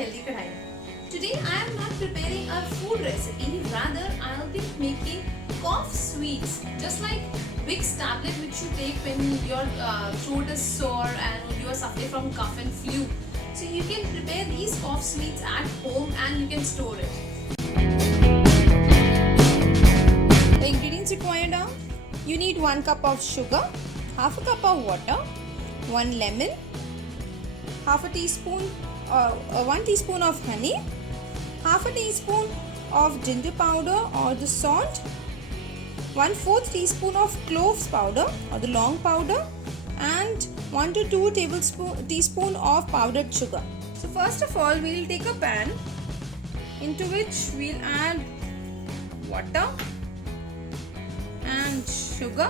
healthy Kadai. Today I am not preparing a food recipe, rather I will be making cough sweets, just like Vicks tablet which you take when your throat is sore and you are suffering from cough and flu. So you can prepare these cough sweets at home and you can store it. The ingredients required are: you need 1 cup of sugar, half a cup of water, 1 lemon, half a teaspoon 1 teaspoon of honey, half a teaspoon of ginger powder or the salt, 1/4 teaspoon of cloves powder or the long powder, and 1 to 2 teaspoon of powdered sugar. So first of all, we will take a pan into which we will add water and sugar.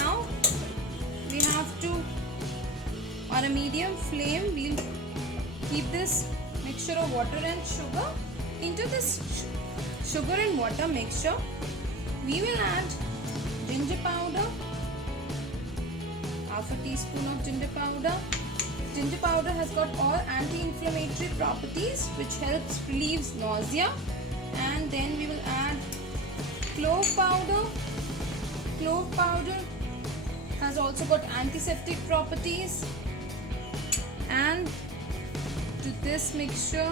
Now we have to, on a medium flame, we'll keep this mixture of water and sugar. Into this sugar and water mixture, we will add ginger powder, half a teaspoon of ginger powder. Ginger powder has got all anti-inflammatory properties which helps relieves nausea. And then we will add clove powder. Clove powder has also got antiseptic properties. And to this mixture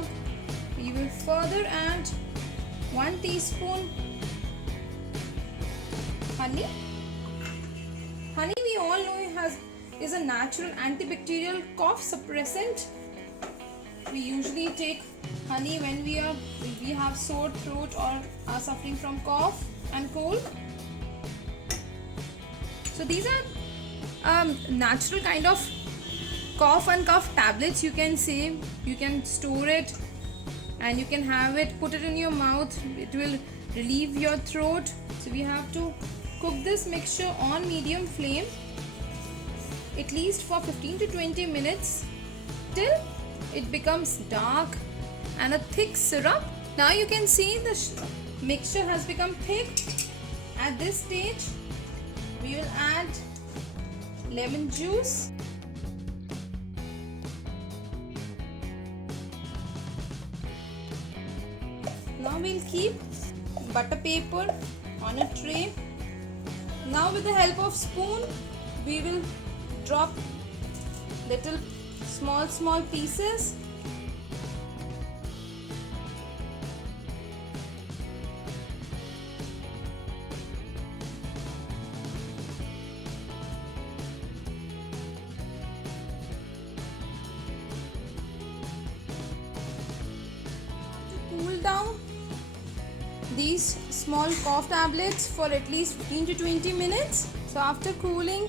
we will further add 1 teaspoon honey. Honey, we all know is a natural antibacterial cough suppressant. We usually take honey when we have sore throat or are suffering from cough and cold. So these are natural kind of cough and cough tablets, you can say. You can store it and you can have it, put it in your mouth, it will relieve your throat. So we have to cook this mixture on medium flame at least for 15 to 20 minutes till it becomes dark and a thick syrup. Now you can see the mixture has become thick. At this stage we will add lemon juice. Now we'll keep butter paper on a tray. Now with the help of spoon, we will drop little small pieces. To cool down these small cough tablets for at least 15 to 20 minutes. So after cooling,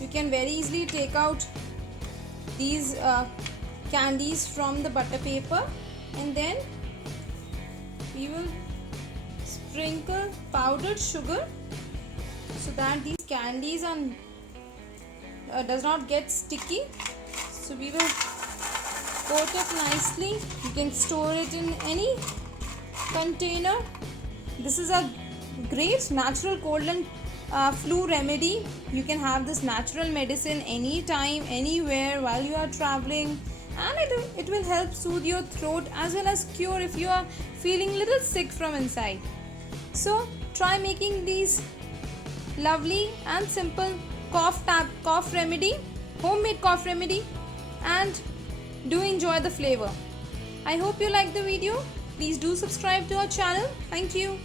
you can very easily take out these candies from the butter paper, and then we will sprinkle powdered sugar so that these candies does not get sticky. So we will coat it nicely. You can store it in any container. This is a great natural cold and flu remedy. You can have this natural medicine anytime, anywhere while you are traveling, and it will help soothe your throat as well as cure if you are feeling a little sick from inside. So try making these lovely and simple cough remedy, homemade cough remedy, and do enjoy the flavor. I hope you like the video. Please do subscribe to our channel. Thank you.